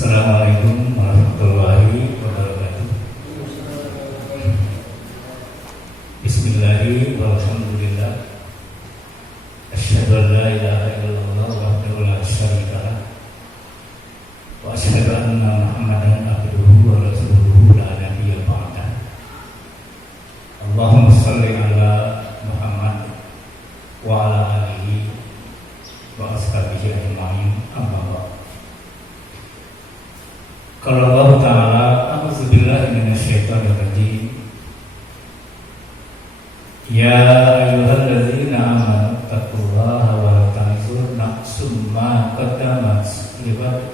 Assalamualaikum warahmatullahi wabarakatuh. Bismillahirrahmanirrahim. Walhamdulillah. Asyhadu an la ilaha illallah wahdahu la syarika lah. Wa asyhadu anna Muhammadan abduhu wa rasuluhu la nabiyya ba'dah. Allahumma shalli ala Muhammad wa ala alihi wa ashabihi ajma'in. Amma ba'd. Qala Allah Ta'ala, a'udzubillahi minasyaitonir rajim. Ya ayyuhalladzina amanu taqullaha wa la tanzur nafsum ma qaddamat lighad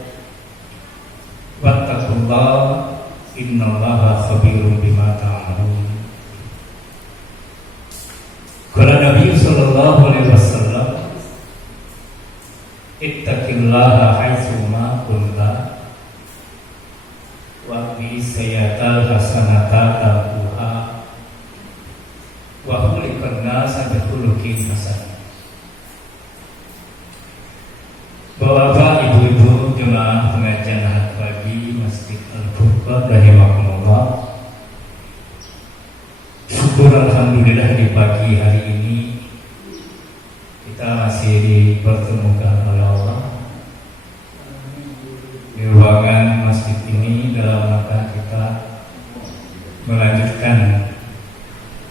wattaqullaha innallaha khabirum bima ta'malun. Qala Nabi sallallahu alaihi wasallam, ittaqillaha haitsu ma kunta wa bi sayyatal hasanata taquha wa khuliqan nasa bi khuluqin hasan. Bapak, ibu-ibu jemaah pengajian Ahad pagi Masjid Al-Furqan rahimakumullah. Syukur alhamdulillah di pagi hari ini kita masih dipertemukan oleh Allah di ruangan masjid ini dalam rangka kita melanjutkan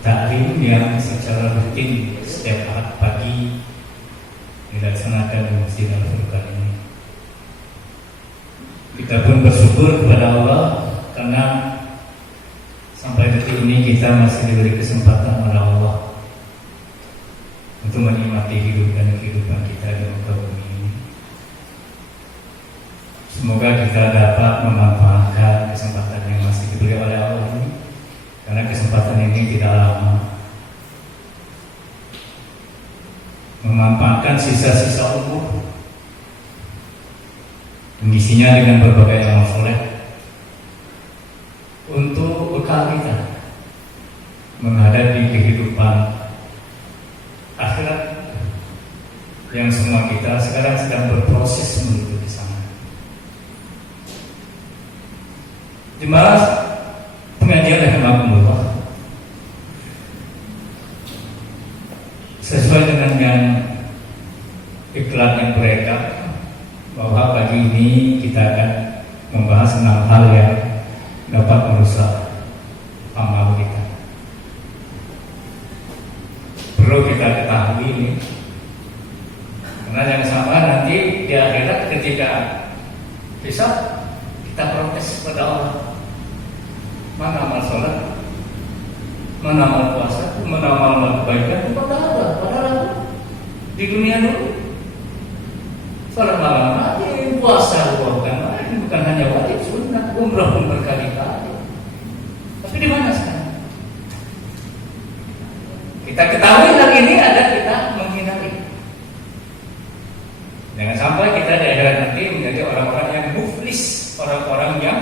taklim yang secara rutin setiap Ahad pagi dilaksanakan di Masjid Al-Furqan ini. Kita pun bersyukur kepada Allah karena sampai detik ini kita masih diberi kesempatan oleh Allah untuk menikmati hidup dan kehidupan kita di muka bumi ini. Semoga kita dapat memanfaatkan kesempatan yang masih diberi oleh Allah ini, karena kesempatan ini tidak lama. Memanfaatkan sisa-sisa umur, mengisinya dengan berbagai amal soleh untuk bekal kita menghadapi kehidupan akhirat yang semua kita sekarang sedang berproses menuju ke sana. Jemaah pengajian rahimakumullah, sesuai dengan yang iklan yang beredar bahwa pagi ini kita akan membahas 6 hal yang dapat merusak amal kita. Perlu kita ketahui ini, karena jangan sampai nanti di akhirat ketika hisab kita protes pada Allah, mana amal sholat, mana amal puasa, mana amal kebaikan, itu ada padahal di dunia dulu sholat malam wajib, puasa bukan hanya wajib, sunnah, umrah pun berkali-kali. Tapi di mana sekarang? Kita ketahui hari ini ada, kita menghindari. Jangan sampai kita di akhirat nanti menjadi orang-orang yang muflis, orang-orang yang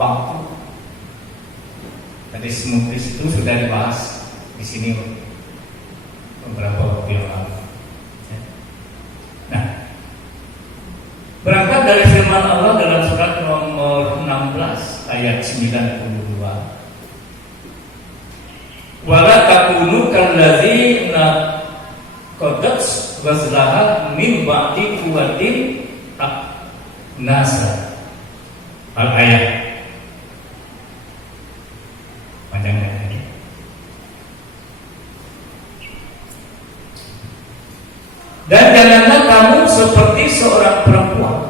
bangkrut. Tadi muflis itu sudah dibahas di sini beberapa waktu yang lalu. Nah, berangkat dari firman Allah dalam surat nomor 16 ayat 92. Wala takunu kalladzina qadats wazlaha min ba'di quwwatin nasa. Al-ayat panjangnya ini. Dan janganlah kamu seperti seorang perempuan,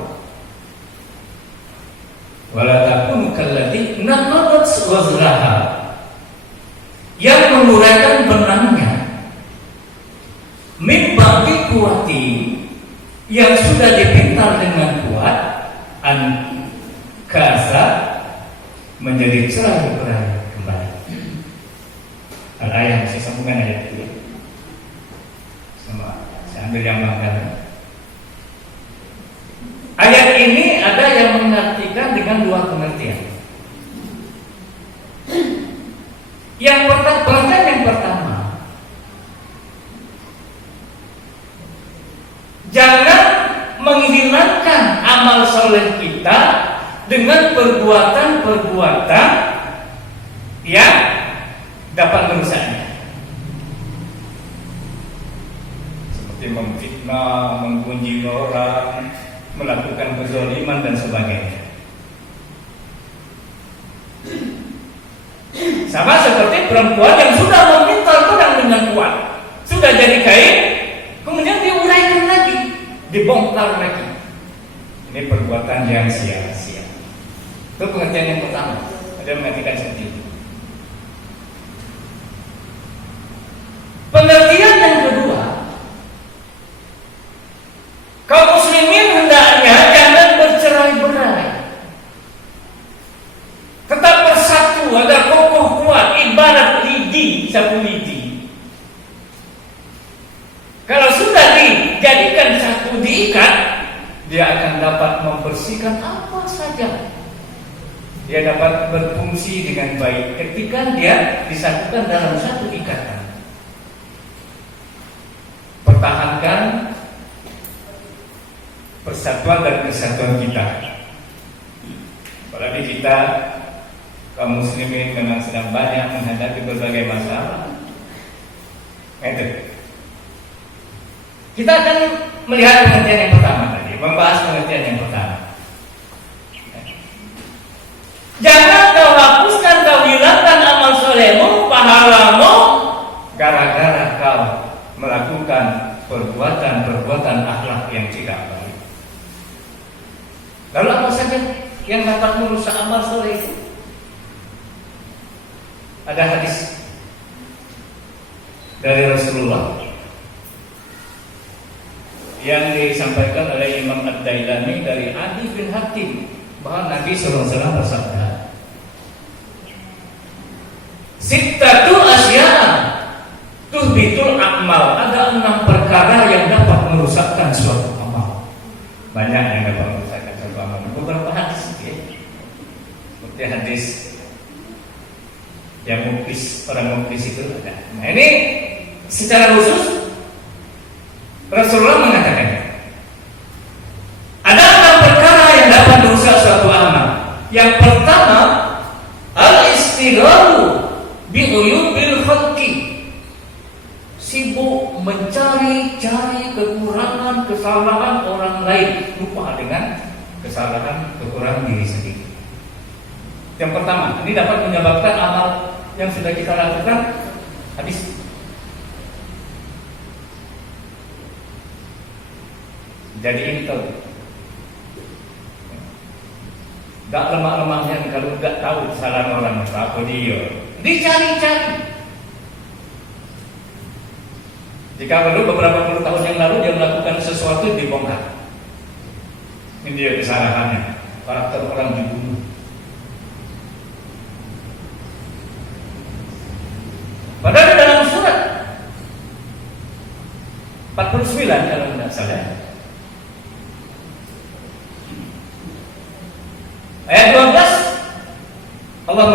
wala takunu kalladzina qadats wazlaha, yang menguraikan benangnya, min ba'di quwwati, yang sudah dipintal dengan kuat, an kasa, menjadi cerai-berai kembali. Al-ayat, saya sambungkan ayat itu ya. Sama, saya ambil yang bangga. Ayat ini ada yang mengartikan dengan 2 pengertian. Yang pertama, jangan menghilangkan amal soleh kita dengan perbuatan-perbuatan yang dapat merusaknya, seperti memfitnah, menggunjing orang, melakukan kezaliman dan sebagainya. Sama seperti perempuan yang sudah memintal pedang dengan kuat, sudah jadi kain, kemudian diuraikan lagi, dibongkar lagi. Ini perbuatan yang sia-sia. Itu pengertian yang pertama. Ada yang mengartikan seperti itu. Pengertian yang kedua, kaum muslimin hendaknya jangan bercerai-berai, tetap bersatu agar kokoh kuat, ibarat lidi, satu lidi. Kalau sudah dijadikan satu, diikat, dia akan dapat membersihkan apa saja. Dia dapat berfungsi dengan baik ketika dia disatukan dalam satu ikatan. Pertahankan persatuan dan kesatuan kita. Apalagi kita kaum muslimin memang sedang banyak menghadapi berbagai masalah. Kita akan melihat pengertian yang pertama tadi, membahas pengertian yang pertama. Jangan kau hapuskan, kau hilangkan amal solehmu, pahalamu, gara-gara kau melakukan perbuatan-perbuatan akhlak yang tidak baik. Lalu apa saja yang dapat merusak amal soleh itu? Ada hadis dari Rasulullah yang disampaikan oleh Imam Ad-Dailami dari Adi bin Hatim, bahwa Nabi SAW bersabda, Sittatu asya tuhbitul akmal. Ada 6 perkara yang dapat merusakkan suatu amal. Banyak yang dapat merusakkan suatu amal. Beberapa hadis ya. Seperti hadis yang muklis, orang muklis itu ada. Nah ini secara khusus Rasulullah mengatakan ada 6 perkara yang dapat merusak suatu amal. Yang pertama, al-istighalu bi uyubil khalqi, sibuk mencari-cari kekurangan, kesalahan orang lain, lupa dengan kesalahan, kekurangan diri sendiri. Yang pertama, ini dapat menyebabkan amal yang sudah kita lakukan habis. Jadi ini tahu, gak lemah-lemahnya kalau gak tahu kesalahan orang, apa dia dicari-cari. Jika perlu beberapa puluh tahun yang lalu dia melakukan sesuatu, dibongkar. Ini dia kesalahannya, karakter orang dibunuh. Padahal dalam surat 49 kalau tidak salah, ayat 12, Allah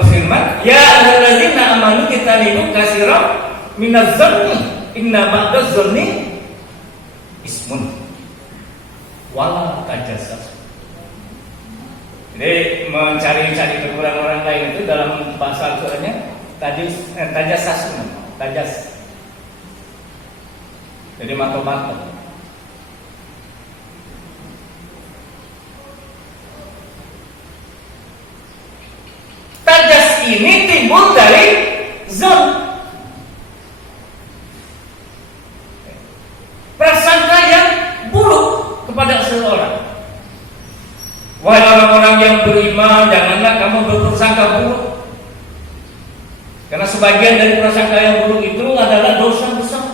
berfirman, Ya ayyuhallazina amanu ijtanibu katsiran minadz-dzanni inna ba'dadz-dzanni ismun wala tajassus. Jadi mencari-cari kekurangan orang lain itu dalam bahasa Al-Qur'annya tajassus. Jadi mata-mata. Tajas ini timbul dari zon, prasangka yang buruk kepada seseorang. Wahai orang-orang yang beriman, janganlah kamu berprasangka buruk, karena sebagian dari prasangka yang buruk itu adalah dosa besar.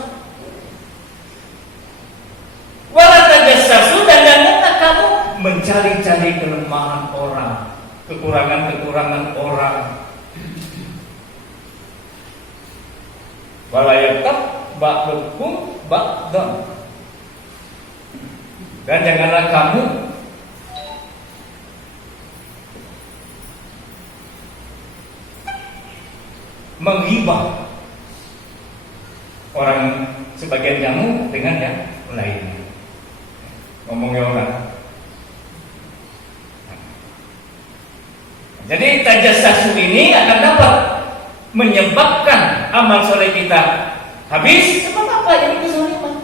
Wala tajassasu, dan janganlah kamu mencari-cari kelemahan orang, kekurangan-kekurangan orang. Wala yaghtab ba'dukum ba'dan, dan janganlah kamu menghibah orang, sebagian kamu dengan yang lain. Ngomongnya orang. Jadi tajassus ini akan dapat menyebabkan amal soleh kita habis. Sebab apa? Jadi kezaliman.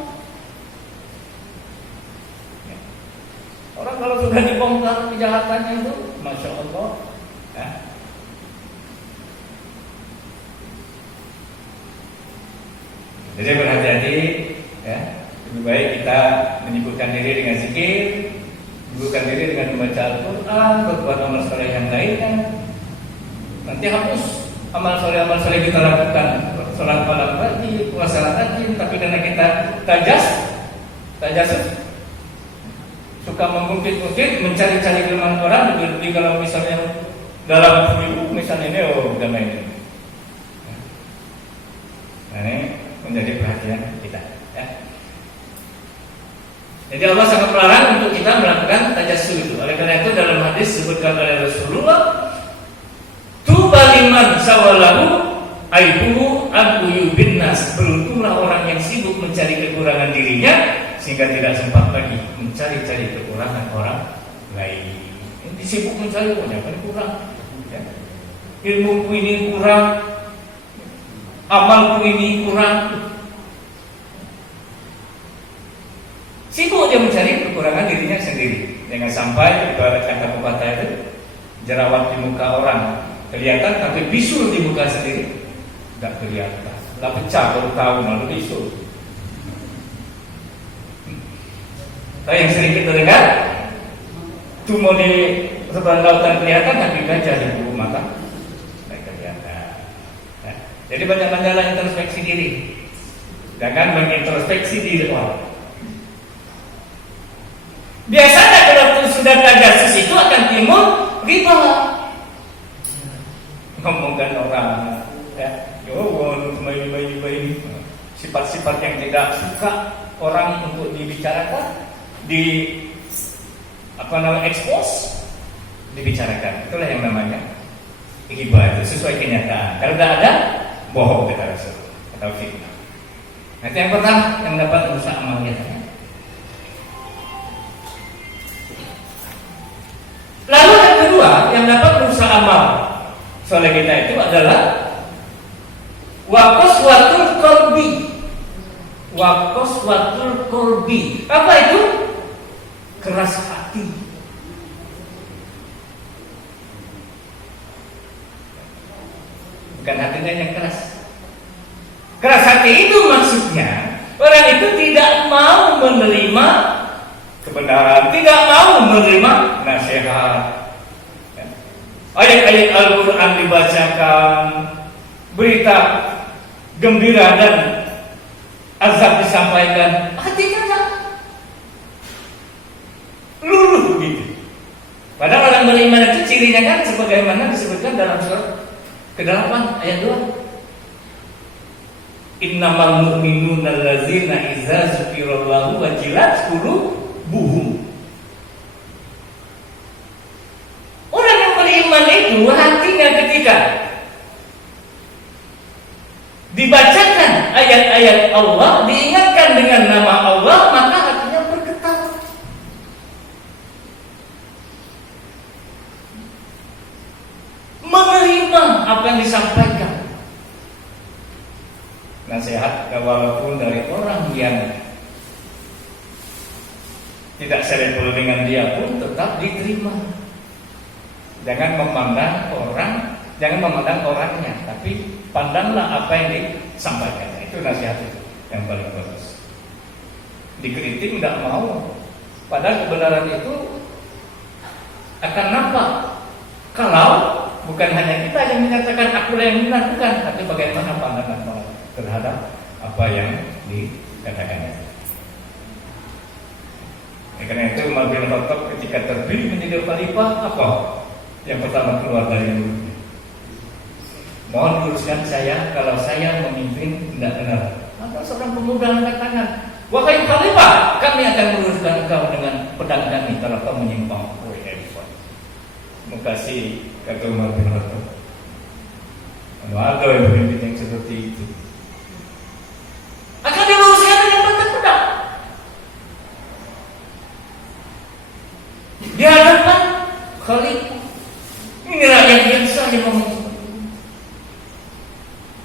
Orang kalau sudah dibongkar kejahatannya itu, masya Allah. Ya. Jadi berhati-hati, ya. Lebih baik kita menyibukkan diri dengan zikir, menyibukkan diri dengan membaca Al-Quran, berbuat amal soleh yang lainnya. Nanti hapus amal soleh kita lakukan, sholat malam pagi, puasa rajin, tapi karena kita tajassus, suka mengungkit-ungkit, mencari-cari kelemahan orang. Jadi kalau misalnya dalam video, misalnya ini, udah main ini. Nah, ini menjadi perhatian kita, ya. Jadi Allah sangat melarang untuk kita melakukan tajassus itu. Oleh karena itu dalam hadis disebutkan oleh Rasulullah, tuba liman sawalahu aibuhu an uyubin nas. Beruntunglah orang yang sibuk mencari kekurangan dirinya sehingga tidak sempat lagi mencari-cari kekurangan orang lain. Ini sibuk mencari, kan kurang, ya. Ilmuku ini kurang, amalku ini kurang. Sibuk dia mencari kekurangan dirinya sendiri. Jangan sampai ibarat kata pepatah itu, jerawat di muka orang kelihatan tapi bisul di muka sendiri tidak kelihatan. Lah pecah baru tahu malu bisul. Tapi yang sering kita dengar, tumor di sebelah lautan kelihatan tapi gajah di bulu mata tidak kelihatan. Ya. Jadi banyak-banyaklah introspeksi diri. Jangan mengintrospeksi diri orang. Biasanya kalau sudah tajassus itu akan timbul riba. Ngomongkan orang, ya, bayi, sifat-sifat yang tidak suka orang untuk dibicarakan, expose, dibicarakan. Itulah yang namanya riba, itu sesuai kenyataan. Kalau tidak ada, bohong kata Rasul atau fitnah. Nanti yang pertama yang dapat merusak amal kita. Lalu yang kedua yang dapat merusak amal soleh kita itu adalah waqaswatul qalbi. Waqaswatul qalbi. Apa itu? Keras hati. Bukan hatinya yang keras. Keras hati itu maksudnya orang itu tidak mau menerima kebenaran, tidak mau menerima nasihat. Ayat-ayat Al-Quran dibacakan, berita gembira dan azab disampaikan, hatinya tak luluh begitu. Padahal orang beriman itu cirinya kan sebagaimana disebutkan dalam surat ke-8 ayat 2. Innamal mu'minuna allazina idza dzukirallahu wajilat qulubuhum. Orang yang beriman itu hatinya ketika dibacakan ayat-ayat Allah, diingatkan dengan nama Allah, maka hatinya bergetar. Menerima apa yang disampaikan. Nasihat walaupun dari orang yang tidak selevel dengan dia pun tetap diterima. Jangan memandang orangnya, tapi pandanglah apa yang disampaikan. Itu nasihat itu yang paling bagus. Dikritik tidak mau, padahal kebenaran itu akan nampak kalau bukan hanya kita yang menyatakan akulah yang benar, bukan, tapi bagaimana pandangan orang terhadap apa yang dikatakannya. Karena itu Umar bin Khattab ketika terpilih menjadi khalifah, apa yang pertama keluar dari mulutnya? Mohon luruskan saya kalau saya memimpin tidak benar. Maka seorang pemuda angkat tangan, wahai khalifah, kami akan meluruskan engkau dengan pedang kami kalau kau menyimpang. Makasih kata Umar bin Khattab. Ada yang pemimpin yang seperti itu akan diluruskan dengan pedang. Di hadapan khalifah. Ini rakyat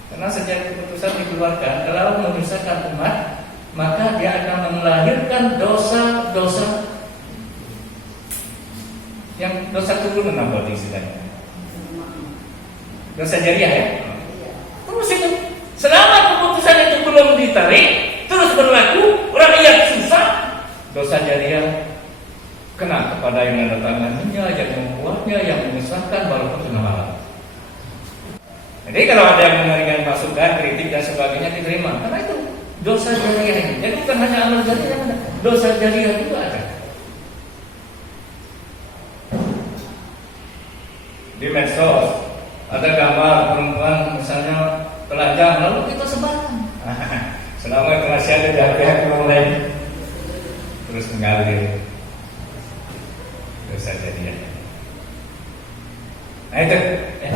Karena sejak keputusan dikeluarkan, kalau menyusahkan umat, maka dia akan melahirkan dosa-dosa yang dosa turunan apa istilahnya? Dosa jariah ya. Terus itu selama keputusan itu belum ditarik, terus berlaku, rakyat susah, dosa jariah kena kepada yang menandatanganinya, yang membuatnya, yang menyusahkan, walaupun tengah malam. Jadi kalau ada yang memberikan masukan, kritik dan sebagainya diterima, karena itu dosa jariah ini. Jadi bukan hanya amal jariah, dosa jariah juga ada. Di medsos ada gambar perempuan misalnya telanjang, lalu kita sebarkan. Selama itu masih ada pihak yang lain terus mengalir dosa jariah. Nah itu ya.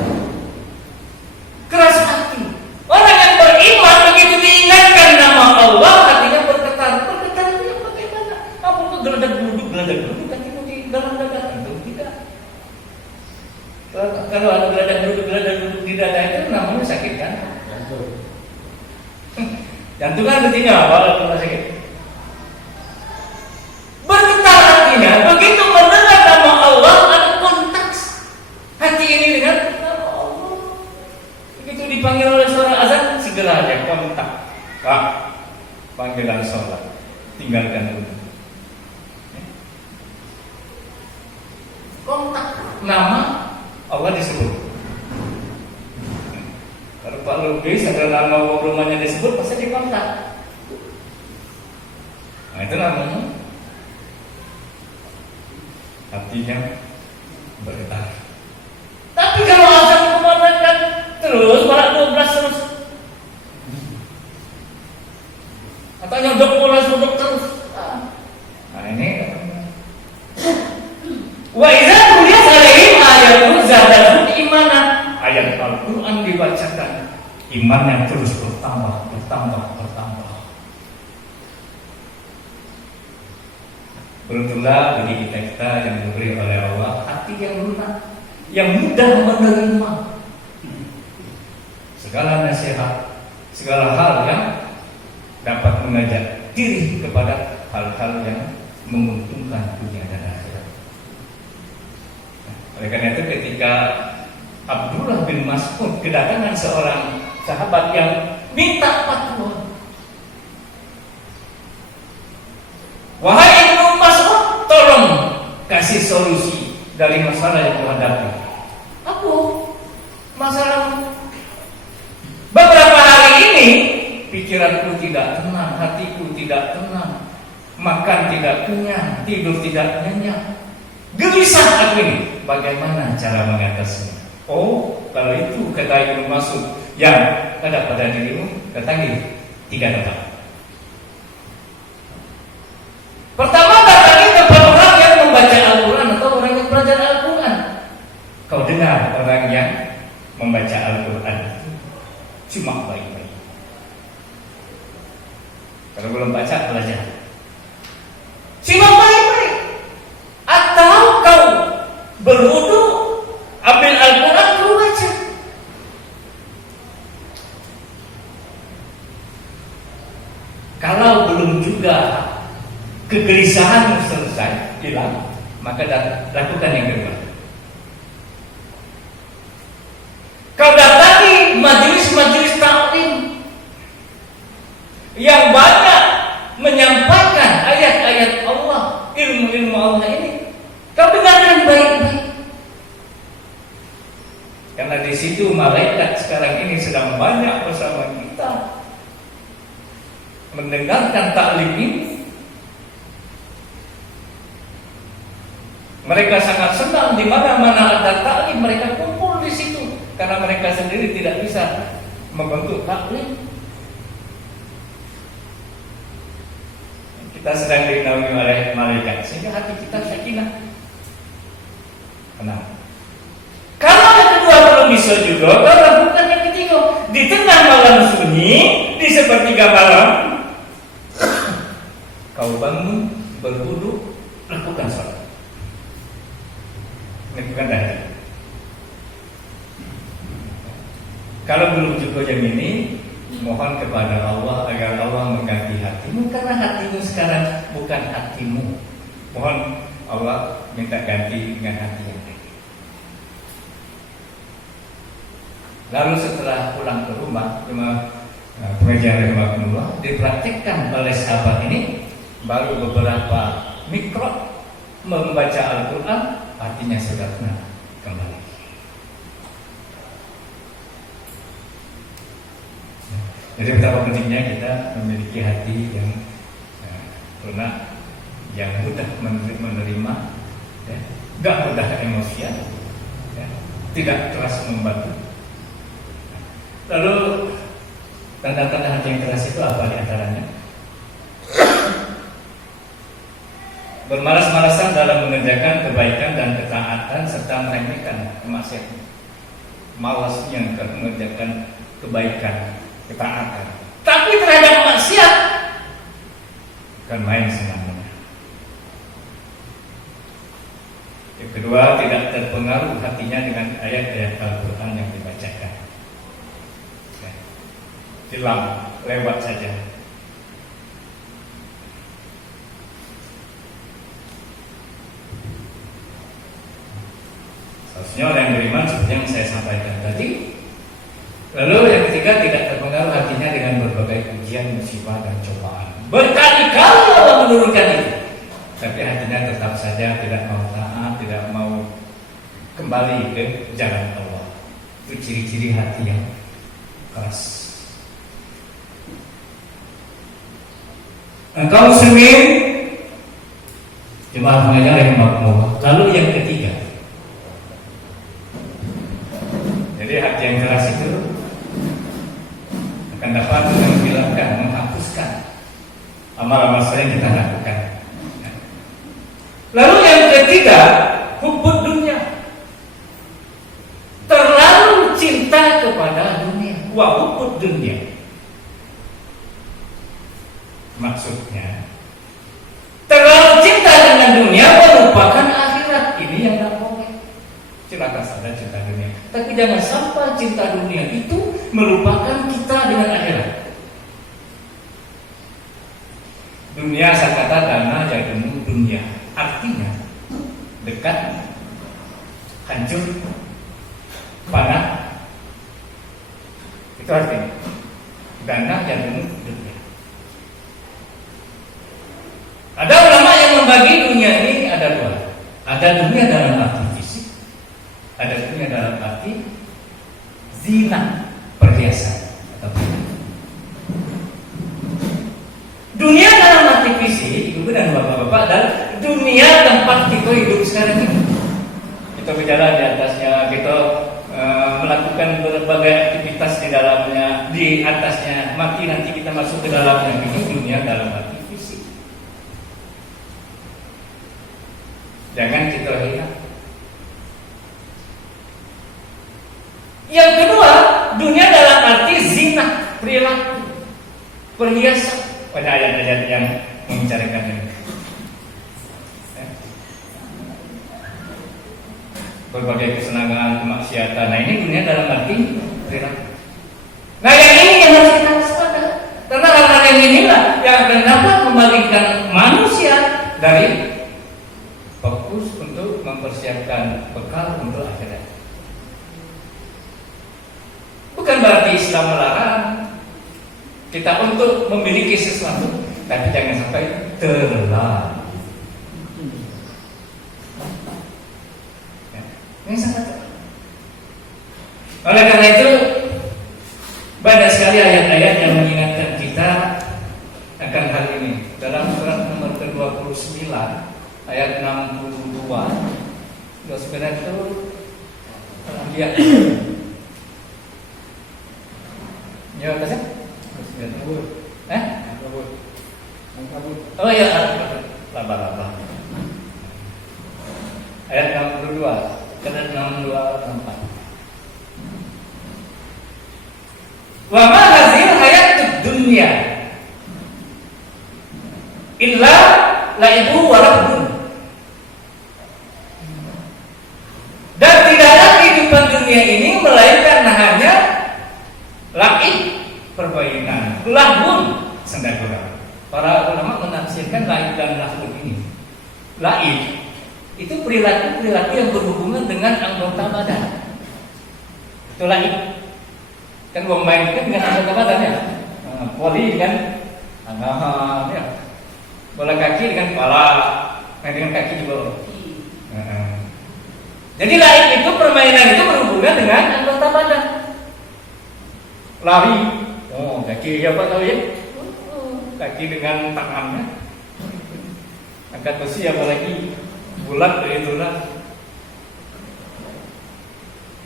Keras hati. Orang yang beriman begitu diingatkan nama Allah, hatinya bergetar. Bergetar itu bagaimana? Apakah geledak duduk kan itu di dalam dada? Itu tidak. Kalau ada geledak duduk di dada itu namanya sakit kan? Jantung. Jantung kan artinya apa kalau sakit? Bergetar hatinya. Begitu mendengar nama Allah, ada kontak hati ini dengan dipanggil oleh suara azan, segera aja kontak. Kak, panggilan sholat, tinggalkan dulu. Kontak nama Allah disebut. Kalau Pak Lubis ada nama rumahnya disebut, pasti dikontak. Nah itu namanya hatinya bergetar. Tapi kalau azan kumandangkan terus, malah 12 terus. Atau nyodok bola sodok terus. Nah ini wa idza tuliyat alaihim ayatun zadatuhum imanan. Ayat Al-Quran dibacakan, imannya terus bertambah. Beruntunglah bagi kita yang diberi oleh Allah hati yang lunak, yang mudah menerima segala nasihat, segala hal yang dapat mengajak diri kepada hal-hal yang menguntungkan dunia dan akhirat. Oleh karena itu ketika Abdullah bin Mas'ud kedatangan seorang sahabat yang minta fatwa, wahai Ibnu Mas'ud, tolong kasih solusi dari masalah yang kuhadapi. Apa masalah? Beberapa hari ini pikiranku tidak tenang, hatiku tidak tenang, makan tidak kenyang, tidur tidak nyenyak, gelisah aku ini. Bagaimana cara mengatasinya? Oh, kalau itu kata Ibnu Mas'ud yang ada pada dirimu, datangi 3 tempat. Pertama, datangi kepada orang yang membaca Al-Quran atau orang yang belajar Al-Quran. Kau dengar orang yang membaca Al-Quran cuma baik-baik. Kalau belum baca, belajar. Cuma baik-baik. Atau kau berwudu, ambil Al-Quran, kau baca. Kalau belum juga kegelisahan selesai, hilang, maka lakukan yang kedua. Kau datangi majelis-majelis taklim yang banyak menyampaikan ayat-ayat Allah, ilmu-ilmu Allah ini. Kau dengarkan baik-baik. Karena di situ malaikat sekarang ini sedang banyak bersama kita mendengarkan taklim ini. Mereka sangat senang di mana-mana ada taklim, mereka kumpul di situ. Karena mereka sendiri tidak bisa membentuk taklim. Kita sedang dinaungi oleh malaikat sehingga hati kita sakinah. Kenapa? Kalau yang kedua belum bisa juga, kau lakukan yang ketiga. Di tengah malam sunyi, di sepertiga malam, kau bangun, berwudu, lakukan salat. Ini bukan tadi. kalau belum cukup yang ini, mohon kepada Allah agar Allah mengganti hatimu, karena hatimu sekarang bukan hatimu. Mohon Allah minta ganti dengan hati yang lain. Lalu setelah pulang ke rumah pengajian rahimahullah dipraktikkan oleh sahabat ini, baru beberapa mikro membaca Al-Quran, artinya sudah kembali. Jadi betapa pentingnya kita memiliki hati yang lunak, yang mudah menerima, ya, gak mudah emosian, ya, tidak keras membantu. Lalu tanda-tanda hati yang keras itu apa diantaranya? Bermalas-malasan dalam mengerjakan kebaikan dan ketaatan serta meremehkan kemaksiatan. Malasnya mengerjakan kebaikan, ketaatan, tapi terhadap maksiat bukan main senangnya. Yang kedua, tidak terpengaruh hatinya dengan ayat-ayat Al-Quran yang dibacakan. Hilang, lewat saja. Seharusnya orang yang beriman seperti yang saya sampaikan tadi. Lalu yang ketiga, tidak terpengaruh hatinya dengan berbagai ujian, musibah dan cobaan. Berkali-kali Allah menurunkan itu, tapi hatinya tetap saja tidak mau taat, tidak mau kembali ke jalan Allah. Itu ciri-ciri hati yang keras. Engkau muslimin, jemaah pengajian yang makmur. Lalu yang ketiga, jadi hati yang keras itu akan dapat menghilangkan, menghapuskan amal-amal yang kita lakukan. Lalu yang ketiga, hubbud dunia, terlalu cinta kepada dunia. Wa hubbud dunia, maksudnya terlalu cinta dengan dunia melupakan akhirat. Ini yang tidak boleh. Silakan saja cinta dunia, tapi jangan sampai cinta dunia itu melupakan kita dengan akhirat. Dunia saya kata dana ya dunia, artinya dekat, hancur, panah. Itu artinya dana ya dunia. Ada ulama yang membagi dunia ini ada dua. Ada dunia dalam arti fisik, ada dunia dalam arti zina, perhiasan. Dunia dalam arti fisik, ibu dan bapak-bapak, dan dunia tempat kita hidup sekarang ini. Kita berjalan di atasnya, kita melakukan berbagai aktivitas di dalamnya, di atasnya, mati nanti kita masuk ke dalamnya. Ini dunia dalam arti fisik. Jangan kita lihat. Yang kedua, dunia dalam arti zina, perilaku, perhiasan. Pada ayat-ayat yang membicarakan ini, berbagai kesenangan, kemaksiatan. Nah, ini dunia dalam arti perilaku. Nah, yang ini yang harus kita waspada, karena hal-hal yang inilah yang akan dapat membalikkan manusia dari fokus untuk mempersiapkan bekal untuk akhirat. Bukan berarti Islam melarang kita untuk memiliki sesuatu, tapi jangan sampai terlalu. Ini sangat. Oleh karena itu, banyak sekali ayat-ayat yang mengingatkan kita akan hal ini. Dalam surat nomor ke-29 ayat 62, sebenarnya itu lihat. Ya, apa sih? Oh ya, laba-laba. Ayat 62, ayat 62-64. Wa ma hazil hayatud dunya illa laibu wa rahbun. Dan tidaklah kehidupan dunia ini melainkan hanya Laib permainan, lahun sendagura. Para ulama menafsirkan laib dan lahun ini. Laib itu perilaku yang berhubungan dengan anggota badan. Itu laib. Kan wong main kan dengan anggota badan ya. Voli dengan tangan ya. Bola kaki dengan kepala, main dengan kaki juga. Jadi laib itu permainan itu berhubungan dengan anggota badan. Lari, kaki apa tahu ya? Kaki dengan tangannya. Angkat besi apalagi bulat dari tulang.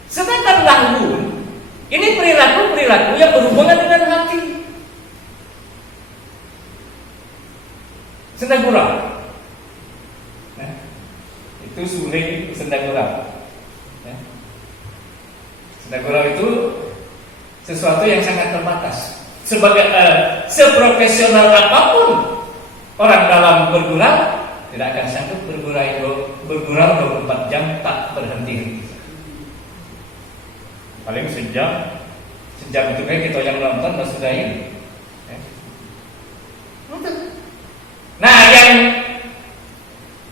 Sedangkan lahun ini perilaku yang berhubungan dengan hati. Sendagura. Itu suling sendagura. Sendagura itu sesuatu yang sangat terbatas. Sebagai seprofesional apapun orang dalam bergurau tidak akan sanggup bergurau 24 jam tak berhenti. Paling sejam itu kayak kita yang nonton sudah ini. Nah, yang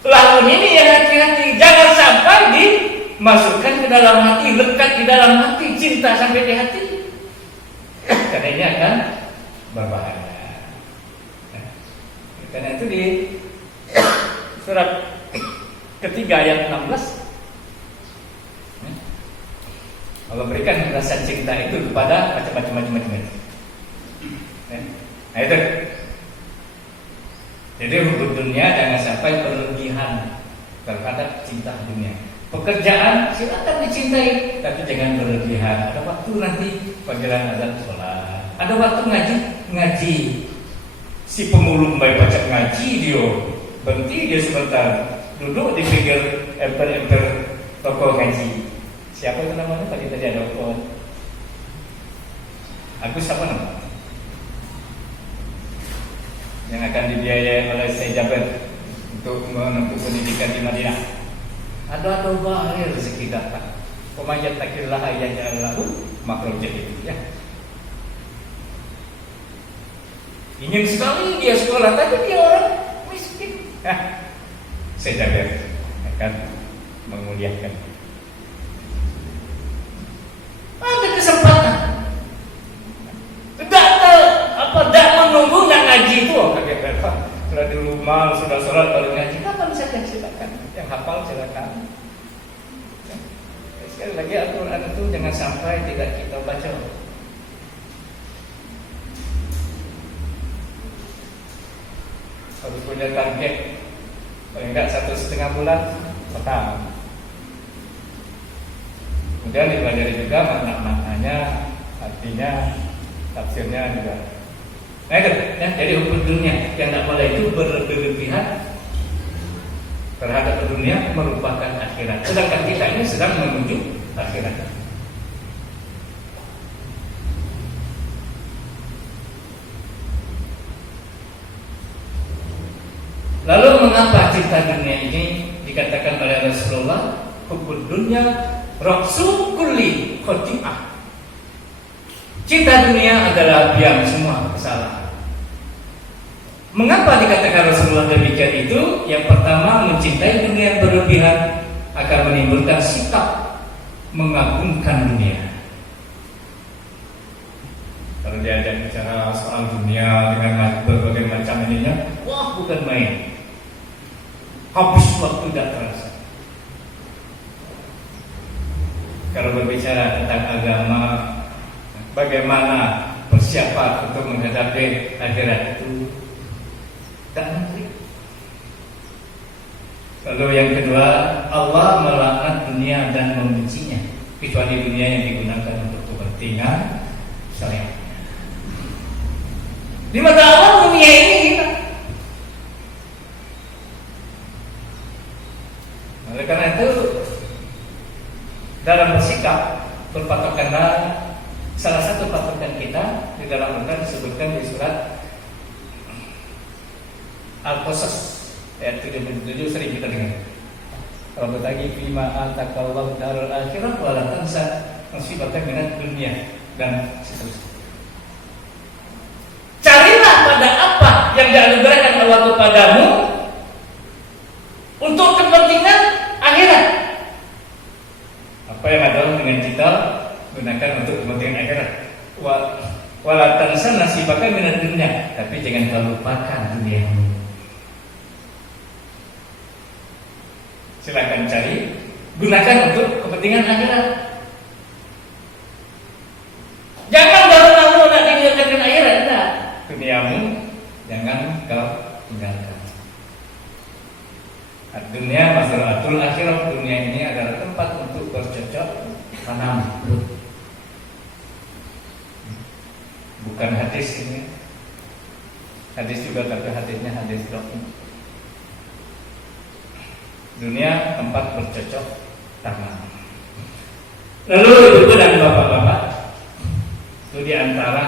lahun ini yang hati-hati, jangan sampai dimasukkan ke dalam hati, lekat di dalam hati, cinta sampai di hati. Karena ini akan berbahaya. Karena itu di surat ketiga ayat 16 Allah berikan rasa cinta itu kepada macam-macam. Nah itu. Jadi hubungan dunia jangan sampai berlebihan terhadap cinta dunia. Pekerjaan silakan dicintai, tapi jangan berlebihan. Ada waktu nanti panggilan azan sholat. Ada waktu ngaji. Si pemulung baik baca ngaji dia, berhenti dia sebentar, duduk di pinggir emper toko ngaji. Siapa itu namanya? Tadi ada orang. Agus siapa namanya? Yang akan dibiayai oleh Syekh Jabir untuk menempuh pendidikan di Madinah. Ada bahaya rezeki datang. Pemanjat takillah yaj'al lahu makhrajan itu ya. Ingin sekali dia sekolah, tapi dia orang miskin. Syekh Jabir akan memuliakan. Ada kesempatan. Tidak menunggu nak ngaji itu. Sudah di rumah, sudah sholat baru ngaji. Kapan saja silakan. Yang hafal silakan. Sekali lagi Al-Quran itu jangan sampai tidak kita baca. Harus punya target. Paling enggak 1,5 bulan pertama. Kemudian dipelajari juga makna-maknanya, artinya, tafsirnya juga. Nah itu, ya, jadi hukum dunia yang tidak boleh itu berlebihan terhadap dunia merupakan akhirat. Sedangkan kita ini sedang menuju akhirat. Lalu mengapa cinta dunia ini dikatakan oleh Rasulullah hukum dunia raksu kulli khati'ah. Cinta dunia adalah biang semua kesalahan. Mengapa dikatakan Rasulullah demikian itu? Yang pertama, mencintai dunia berlebihan akan menimbulkan sikap mengagungkan dunia. Kalau diajak bicara soal dunia dengan berbagai macam ininya, wah bukan main. Habis waktu tidak terasa. Kalau berbicara tentang agama, bagaimana persiapan untuk menghadapi akhirat itu tak menteri. Lalu yang kedua, Allah melaknat dunia dan membencinya, kecuali dunia yang digunakan untuk kepentingan syariat. Di mata Allah dunia ini hina. Oleh karena itu, dalam bersikap berpatokanlah. Salah satu patokan kita di dalam Al-Quran disebutkan di surat Al-Qasas ayat 77 sering kita dengar. Kalau bertanya fima atakallahu darul akhirah wala tansa nasibaka minad dunya dan seterusnya. Wala tansa nasibaka minad dunya, tapi jangan kau lupakan duniamu. Silakan cari, gunakan untuk kepentingan akhirat. Jangan baru nak tinggalkan akhirat, enggak. Duniamu jangan kau tinggalkan. Dunia mazra'atul akhirat, dunia ini adalah tempat untuk bercocok tanam. Bukan hadis ini. Hadis juga, tapi hadisnya hadis dhaif. Dunia tempat bercocok tanam. Lalu ibu dan bapak-bapak, itu diantara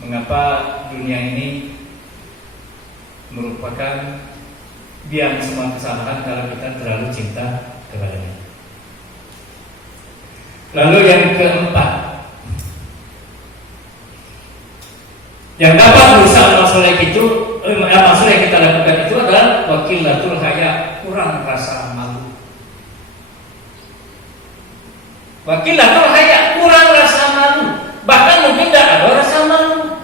mengapa dunia ini merupakan biang semua kesalahan kalau kita terlalu cinta kepadanya. Lalu yang keempat, yang dapat merusak amal soleh itu, amal soleh yang kita lakukan itu adalah wakilatul haya, kurang rasa malu. Wakilatul haya, kurang rasa malu. Bahkan mungkin tidak ada rasa malu.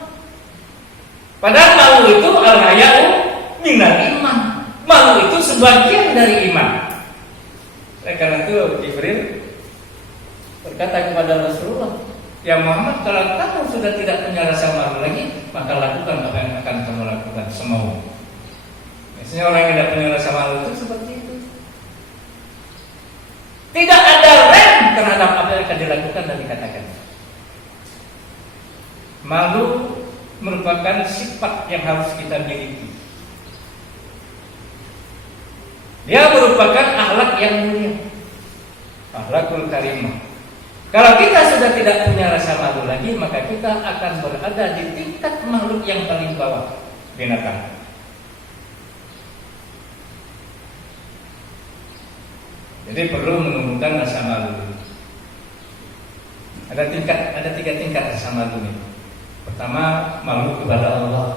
Padahal malu itu al-haya'u minal iman. Malu itu sebagian dari iman. Oleh karena itu Jibril berkata kepada Rasulullah, ya Muhammad, kalau kamu sudah tidak punya rasa malu lagi, maka lakukan apa yang akan kamu lakukan semau. Biasanya orang yang tidak punya rasa malu itu seperti itu. Tidak ada rem terhadap apa yang akan dilakukan dan dikatakan. Malu merupakan sifat yang harus kita miliki. Dia merupakan akhlak yang mulia, akhlakul karimah. Kalau kita sudah tidak punya rasa malu lagi, maka kita akan berada di tingkat makhluk yang paling bawah, binatang. Jadi perlu menumbuhkan rasa malu. Ada tiga tingkat rasa malu ini. Pertama, malu kepada Allah.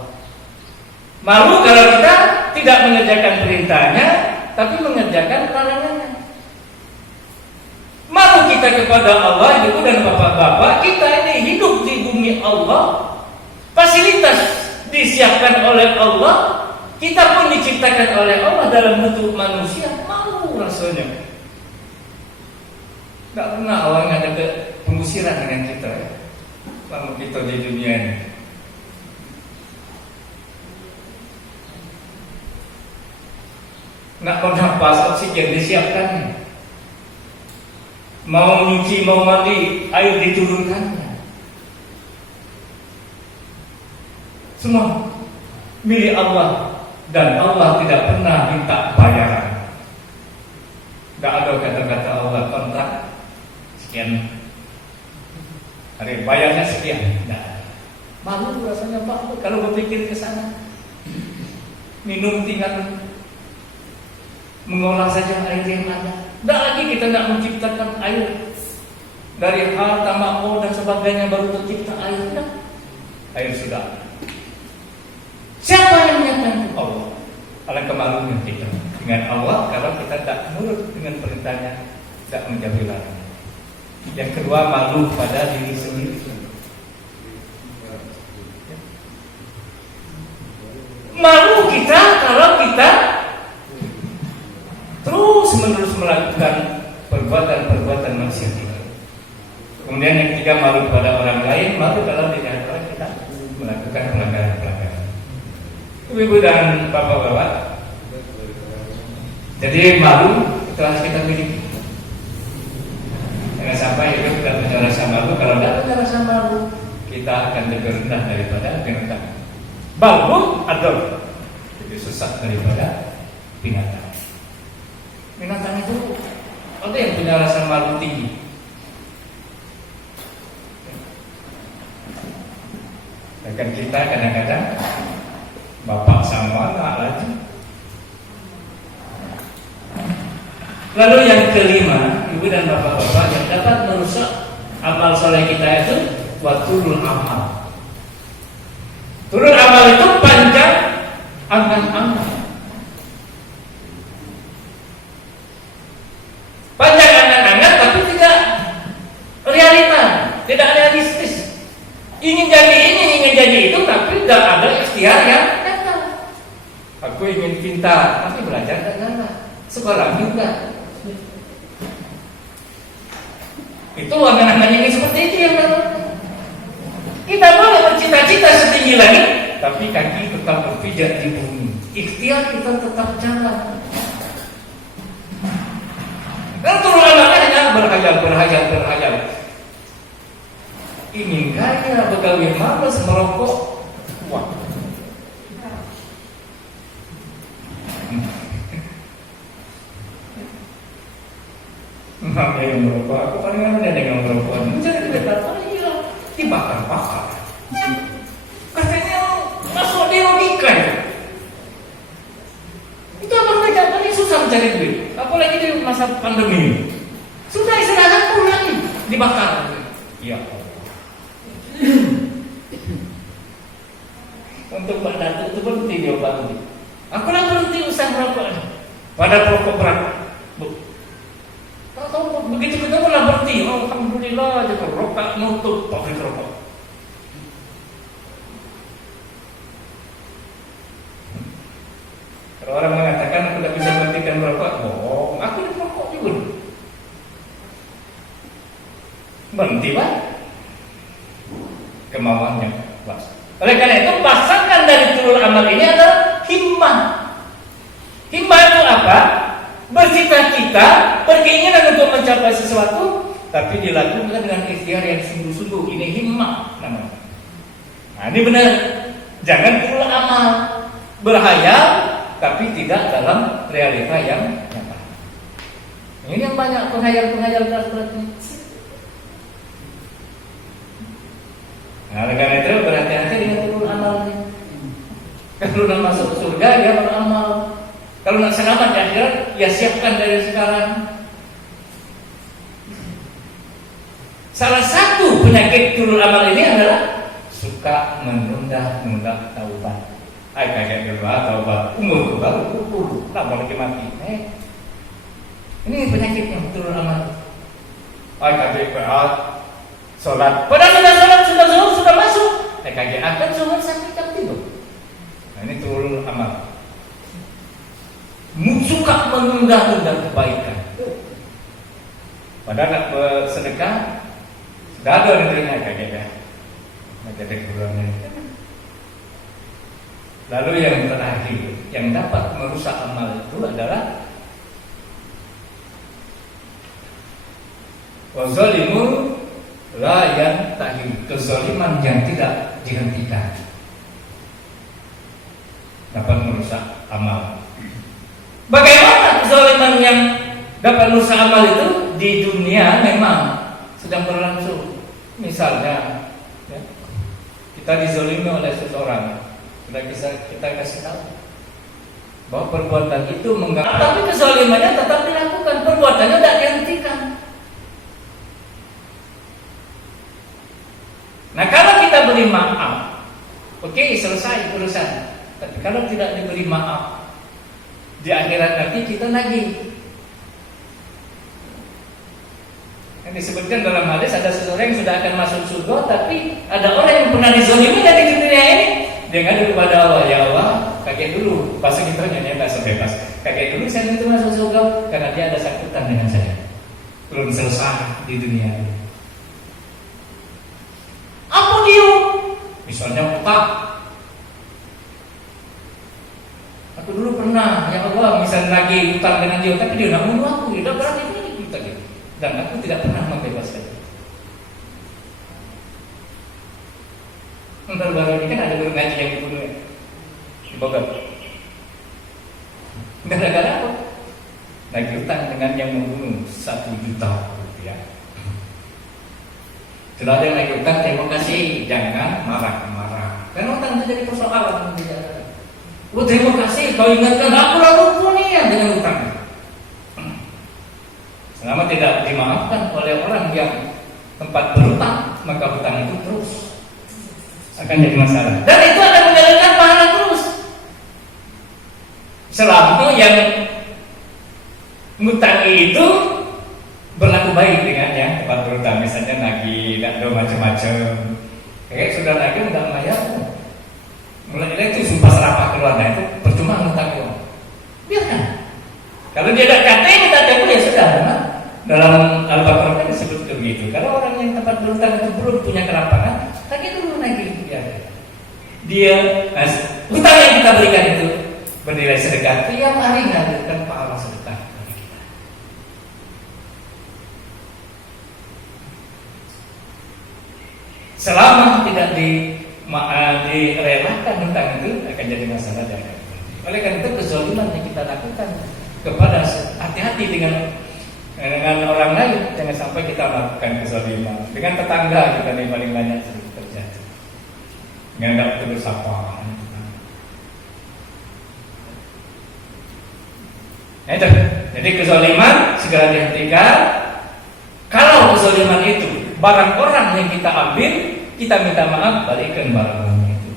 Malu kalau kita tidak mengerjakan perintahnya, tapi mengerjakan larangannya. Malu kita kepada Allah, ibu dan bapak-bapak, kita ini hidup di bumi Allah, fasilitas disiapkan oleh Allah, kita pun diciptakan oleh Allah dalam bentuk manusia. Malu rasanya. Tidak pernah orang ada pengusiran dengan kita, ya. Selama kita di dunia ini. Nak bernafas, oksigen disiapkan. Mau nyuci, mau mandi, air diturunkannya. Semua milik Allah, dan Allah tidak pernah minta bayaran. Tidak ada kata-kata Allah kontrak sekian, hari bayarnya sekian. Nah, malu rasanya Pak kalau berpikir ke sana. Minum tinggal mengolah saja air yang ada. Tidak lagi kita tidak menciptakan air dari hal tamako dan sebagainya baru tercipta air. Tidak. Air sudah. Siapa yang menyiapkan? Allah. Alangkah malunya kita dengan Allah kalau kita tidak nurut dengan perintahnya, tidak menjauhi larangan. Yang kedua, malu pada diri sendiri. Malu kita kalau kita terus-menerus melakukan perbuatan-perbuatan maksiat itu. Kemudian yang ketiga, malu pada orang lain. Malu kalau tidak orang kita melakukan pelanggaran-pelanggaran. Ibu dan bapak-bapak, jadi malu itu harus kita miliki. Jangan sampai hidup tidak punya rasa malu. Kalau tidak punya rasa malu, kita akan lebih rendah daripada binatang. Balbuk atau lebih sesat daripada binatang. Binatang itu ada yang punya rasa malu tinggi. Bahkan kita kadang-kadang bapak sama anak lagi. Lalu yang kelima, ibu dan bapak-bapak, yang dapat merusak amal soleh kita itu waturul amal. Turun amal itu panjang angan-angan. Panjang angan-angan tapi tidak realita, tidak realistis. Ingin jadi jadi ini, ingin jadi itu, tapi tidak ada ikhtiar yang datang. Aku ingin pintar, tapi belajar tidak, sekolah juga. Itu namanya ingin seperti itu yang datang. Kita boleh bercita-cita setinggi langit, tapi kaki tetap berpijak di bumi. Ikhtiar kita tetap jalan. Dan turun anak-anaknya berhayal. Ingin kaya, begawi malas, merokok. Wah. Maka yang merokok, aku paling ada dengan merokok. Mencari duit apa? Iya, dibakar-bakar. Katanya masuk dirugikan. Itu apa mereka paling susah mencari duit. Apalagi di masa pandemi. Sudah istirahat pulang dibakar. Ya Allah. Untuk Mbak Datuk itu berhenti dia berhenti. Aku lah berhenti usaha merokok. Pada rokok berat. Tahu begitu kita malah berhenti. Alhamdulillah aja rokok nutup pabrik rokok. Kalau orang mengatakan aku tidak bisa menghentikan merokok, aku merokok juga. Berhenti Pak. Kemauannya Pak. Oleh karena itu pasangan dari turul amal ini adalah himmah. Himmah itu apa? Bercita-cita, berkeinginan untuk mencapai sesuatu, tapi dilakukan dengan ikhtiar yang sungguh-sungguh. Ini himmah namanya. Nah ini benar. Jangan turul amal, berhayal, tapi tidak dalam realita yang nyata. Ini yang banyak penghayal-penghayal berat-berat ini. Nah, oleh karena itu berhati-hati dengan turun amalnya. Kalau nak masuk surga dia beramal. Kalau nak selamat di akhirat, ya siapkan dari sekarang. Salah satu penyakit turun amal ini adalah suka menunda-nunda taubat. Kayak dulu taubat umur baru tak mau lagi mati. Ini penyakitnya turun amal. Kayak berat. Sholat, padahal sudah sholat, sudah zuhur, sudah masuk. Kaget akan zuhur sampai jam 3. Nah ini turun amal. Suka menunda-nunda kebaikan. Padahal nak bersedekah sudah ada negerinya kaget ya. Macam kurangnya. Lalu yang terakhir yang dapat merusak amal itu adalah wazalimun la yang tahil, kezaliman yang tidak dihentikan dapat merusak amal. Bagaimana kezaliman yang dapat merusak amal itu? Di dunia memang sedang berlangsung. Misalnya ya, kita dizalimi oleh seseorang, kita kasih tahu bahwa perbuatan itu mengganggu, tapi kezalimannya tetap dilakukan, perbuatannya tidak dihentikan. Nah kalau kita beri maaf, oke, selesai urusan. Tapi kalau tidak diberi maaf, di akhirat nanti kita lagi. Yang disebutkan dalam hadis ada seseorang yang sudah akan masuk surga, tapi ada orang yang pernah dizalimi dari dunia ini. Dia ngadu kepada Allah, ya Allah, kaget dulu. Pas kita nyanyi tak sebebas. Kaget dulu saya itu masuk surga karena dia ada sakitan dengan saya. Belum selesai di dunia ini. Apa dia? Misalnya utang. Aku dulu pernah, ya Allah, misalnya lagi utang dengan dia, tapi dia nak bunuh aku, dia berarti ini kita gitu. Dan aku tidak pernah membebaskan. Baru-baru ini kan ada guru ngaji yang dibunuh ya, di Bogor. Gara-gara apa? Lagi utang dengan yang membunuh 1 juta rupiah. Kalau ada yang lagi utang, terima kasih, jangan marah-marah. Karena utang itu jadi persoalan. Terima kasih, kau ingatkan aku lalu punya dengan utang. Selama tidak dimaafkan oleh orang yang tempat berutang, maka hutang itu terus akan jadi masalah. Dan itu akan menjalankan pahala terus. Selama yang ngutangi itu berlaku baik dengan yang tempat berutang, misalnya lagi tidak ada macam-macam, Saudara lagi nggak bayar, mulai itu sumpah serapah keluarga itu percuma ngutang uang. Biarkan. Kalau dia tidak kata minta tempo ya sudah. Nah, dalam Al-Baqarah kan disebut begitu. Kalau orang yang tempat berutang itu belum punya kelapangan, tagih dulu lagi. Dia hutang yang kita berikan itu bernilai sedekah, tiap hari menghadirkan pahala sedekah bagi kita. Selama tidak direlakan hutang itu akan jadi masalah dan oleh karena itu kezaliman yang kita lakukan kepada hati-hati dengan orang lain, jangan sampai kita melakukan kezaliman dengan tetangga kita nih paling banyak terjadi. Nggak terus apa. Itu. Jadi kezaliman segera dihentikan. Kalau kezaliman itu barang orang yang kita ambil, kita minta maaf, balikan barang-barangnya itu.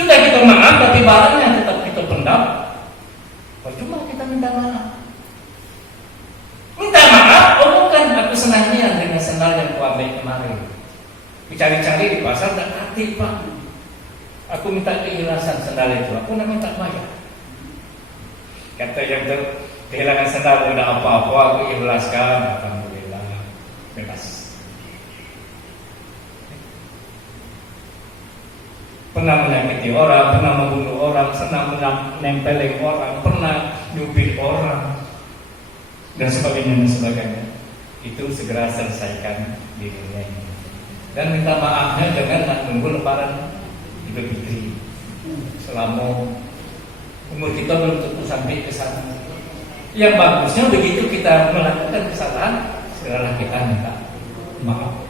Sudah kita maaf, tapi barangnya tetap kita pendam. Percuma kita minta maaf. Minta maaf, oh bukan aku senangnya dengan sendal yang kuambil kemarin. Dicari-cari di pasar dan hati Pak. Aku minta keikhlasan sendal itu. Aku nak minta bayar. Kata yang kehilangan sendal udah apa-apa, aku ikhlaskan. Alhamdulillah, bebas. Pernah menyakiti orang, pernah membunuh orang, pernah menempelin orang, pernah nyubit orang, dan sebagainya. Itu segera selesaikan dirinya ini. Dan minta maafnya jangan nunggu lebaran Idul Fitri. Selama umur kita belum tentu sampai ke sana. Yang bagusnya begitu kita melakukan kesalahan, segeralah kita minta maaf.